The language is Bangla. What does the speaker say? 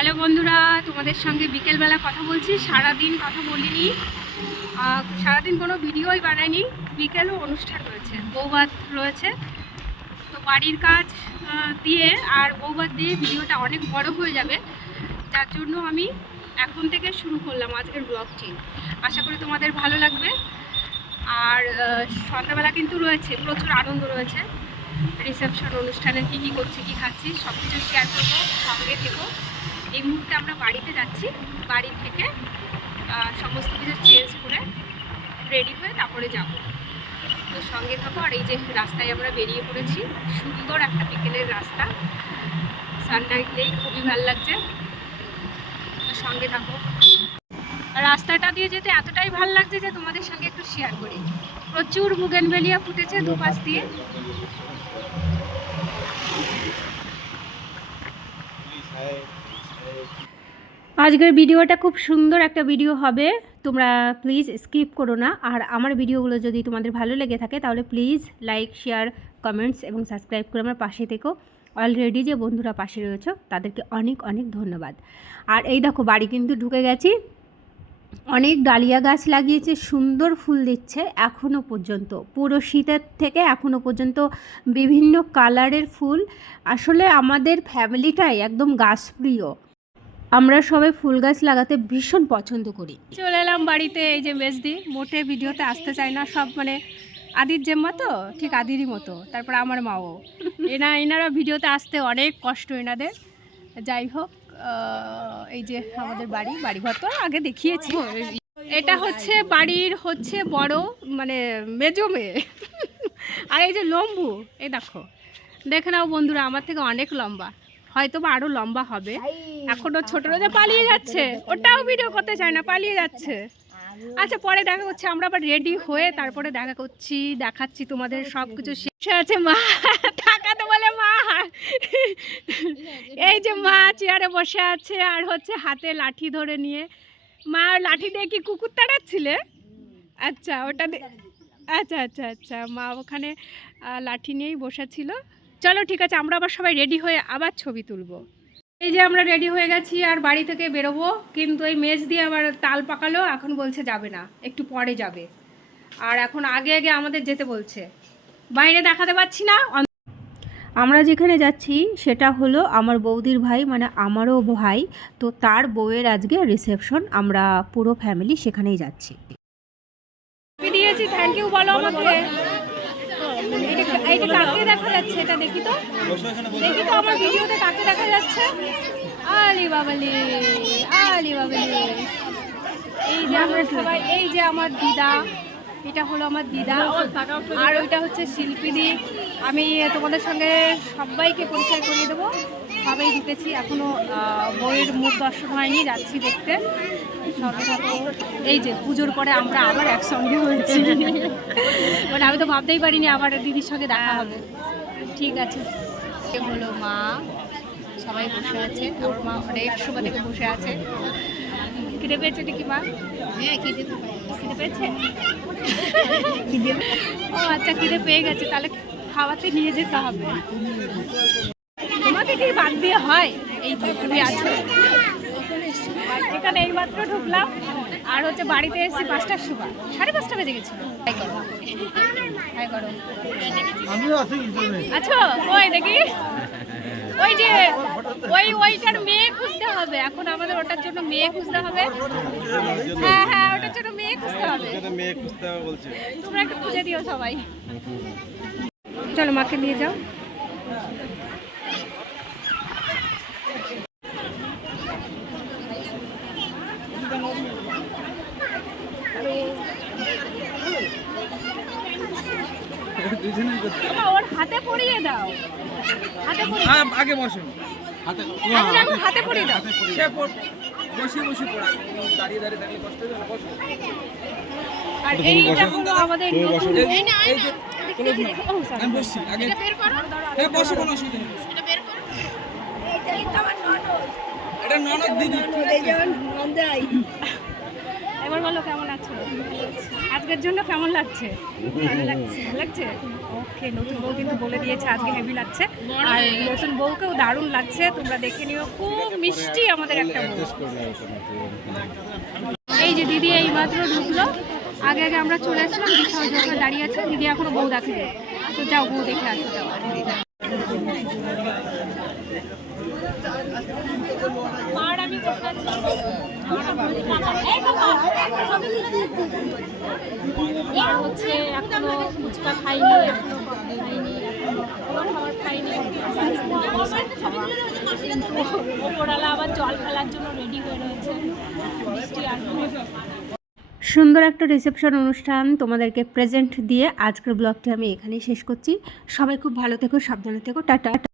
হ্যালো বন্ধুরা, তোমাদের সঙ্গে বিকেলবেলা কথা বলছি। সারাদিন কথা বলিনি, সারাদিন কোনো ভিডিওই বানাইনি। বিকেলও অনুষ্ঠান রয়েছে, বৌভাত রয়েছে, তো বাড়ির কাজ দিয়ে আর বৌভাত দিয়ে ভিডিওটা অনেক বড় হয়ে যাবে, যার জন্য আমি এখন থেকে শুরু করলাম আজকের ব্লগটি। আশা করি তোমাদের ভালো লাগবে। আর সন্ধ্যাবেলা কিন্তু রয়েছে প্রচুর আনন্দ রয়েছে, রিসেপশন অনুষ্ঠানে কী কী করছি, কী খাচ্ছি সব কিছু শেয়ার করবো, সঙ্গে থেকো। এই মুহূর্তে আমরা বাড়িতে যাচ্ছি, বাড়ি থেকে সমস্ত কিছু চেঞ্জ করে রেডি হয়ে তারপরে যাব। তো সঙ্গে থাকো। আর এই যে রাস্তায় আমরা বেরিয়ে পড়েছি, সুন্দর একটা বিকেলের রাস্তা, সানলাইট নেই, খুবই ভালো লাগছে। তো সঙ্গে থাকো। রাস্তাটা দিয়ে যেতে এতটাই ভালো লাগছে যে তোমাদের সঙ্গে একটু শেয়ার করি। প্রচুর বুগেনভেলিয়া ফুটেছে দুপাশ দিয়ে। আজকের ভিডিওটা খুব সুন্দর একটা ভিডিও হবে, তোমরা প্লিজ স্কিপ করো না। আর আমার ভিডিওগুলো যদি তোমাদের ভালো লেগে থাকে তাহলে প্লিজ লাইক, শেয়ার, কমেন্টস এবং সাবস্ক্রাইব করে আমার পাশে থেকো। অলরেডি যে বন্ধুরা পাশে রয়েছে তাদেরকে অনেক অনেক ধন্যবাদ। আর এই দেখো, বাড়ি কিন্তু ঢুকে গেছি। অনেক ডালিয়া গাছ লাগিয়েছে, সুন্দর ফুল দিচ্ছে এখনও পর্যন্ত। পুরো শীতের থেকে এখনও পর্যন্ত বিভিন্ন কালারের ফুল। আসলে আমাদের ফ্যামিলিটাই একদম গাছপ্রিয়, আমরা সবাই ফুল গাছ লাগাতে ভীষণ পছন্দ করি। চলে এলাম বাড়িতে। এই যে মেজদি মোটে ভিডিওতে আসতে চায় না, সব মানে আদির জেম্মা তো ঠিক আদিরই মতো। তারপর আমার মাও, এনারা ভিডিওতে আসতে অনেক কষ্ট এনাদের। যাই হোক, এই যে আমাদের বাড়িঘর তো আগে দেখিয়েছি। এটা হচ্ছে বাড়ির বড় মানে মেজো মেয়ে। আর এই যে লম্বু, এই দেখে নাও বন্ধুরা, আমার থেকে অনেক লম্বা, হয়তো বা আরও লম্বা হবে। এখনও ছোটরা যে পালিয়ে যাচ্ছে, ওটাও ভিডিও করতে চায় না, পালিয়ে যাচ্ছে। আচ্ছা, পরে দেখা করছি, আমরা আবার রেডি হয়ে তারপরে দেখা করছি, দেখাচ্ছি তোমাদের সব কিছু। শেষে আছে মা, টাকাতে বলে মা। এই যে মা চেয়ারে বসে আছে আর হাতে লাঠি ধরে নিয়ে। মা লাঠি দিয়ে কি কুকুর তাড়াচ্ছিলে? আচ্ছা, ওটা আচ্ছা আচ্ছা আচ্ছা, মা ওখানে লাঠি নিয়েই বসেছিল। চলো ঠিক আছে, আমরা আবার সবাই রেডি হয়ে আবার ছবি তুলব। এই যে আমরা রেডি হয়ে গেছি আর বাড়ি থেকে বেরোবো, কিন্তু এই মেজ দিয়ে আবার তাল পাকালো, এখন বলছে যাবে না, একটু পরে যাবে। আর এখন আগে আগে আমাদের যেতে বলছে, বাইরে দেখাতে পাচ্ছি না। আমরা যেখানে যাচ্ছি সেটা হলো আমার বৌদির ভাই, মানে আমারও ভাই, তো তার বউয়ের আজকে রিসেপশন। আমরা পুরো ফ্যামিলি সেখানেই যাচ্ছি। দিয়েছি, থ্যাংক ইউ বলো আমাকে। এইটা কাকে দেখা যাচ্ছে? এটা দেখি তো আমার ভিডিওতে কাকে দেখা যাচ্ছে। আলি বাবালি, আলি বাবালি। এই যে আমরা সবাই, এই যে আমার দিদা, এটা হলো আমার দিদা, আর ওইটা হচ্ছে শিল্পীদি। আমি তোমাদের সঙ্গে সবাইকে পরিচয় করিয়ে দেবো। সবাই ঢুকেছি, এখনও বইয়ের মুখ দর্শন হয়নি, যাচ্ছি দেখতে। সবাই এই যে পুজোর পরে আমরা আবার একসঙ্গে হয়েছি, মানে আমি তো ভাবতেই পারিনি আবার দিদির সঙ্গে দেখা হবে। ঠিক আছে, হলো মা, সবাই বসে আছে। আমার মা অনেক সময় থেকে বসে আছে। খিদে পেয়েছে নাকি মা? হ্যাঁ, খিদে পেয়েছে। ও আচ্ছা, খিদে পেয়ে গেছে, তাহলে খাওয়াতে নিয়ে যেতে হবে। তোমাকে কি বাদ দিয়ে হয়? এই তো তুমি আছো এখানে, এইমাত্র ঢুকলাম। আর বাড়িতে এসেছি 5টার সময়, 5:30 বেজে গেছিল। আচ্ছা, ওই দেখি, ওই যে ওইটার মেয়ে খুঁজতে হবে এখন আমাদের, ওটার জন্য মেয়ে খুঁজতে হবে। হ্যাঁ হ্যাঁ, ওটার জন্য মেয়ে খুঁজতে হবে। তোমরা একটু খুঁজে দিও সবাই। চলো, মাকে নিয়ে যাও। ওর হাতে পরিয়ে দাও, আগে বসো, হাতে পরিয়ে দাও। আর এইটা হলো আমাদের নতুন, এবার বলো কেমন আছো? আজকের জন্য কেমন লাগছে? ভালো লাগছে, ভালো লাগছে। ওকে, নতুন বউ কিন্তু বলে দিয়েছে আজকে হেভি লাগছে, আর নতুন বউকেও দারুণ লাগছে। তোমরা দেখে নিও, খুব মিষ্টি আমাদের একটা বউ। এই যে দিদি এই মাত্র ঢুকলো, আগে আগে আমরা চলে আসলাম, দিদি দাঁড়িয়ে আছে, দিদি এখনো বউ দেখে। তো যাও, বউ দেখে আসো, যাও। আর হচ্ছে এখনো ফুচকা খাইনি, এখনো কফি খাইনি, এখনো খাবার খাইনি, কিন্তু ওপরওয়ালা আবার জল ফেলার জন্য রেডি হয়ে রয়েছে, বৃষ্টি আসবে। সুন্দর একটা রিসেপশন অনুষ্ঠান তোমাদেরকে প্রেজেন্ট দিয়ে আজকের ব্লগটি আমি এখানেই শেষ করছি। সবাই খুব ভালো থেকো, সাবধানে থেকো, টাটা।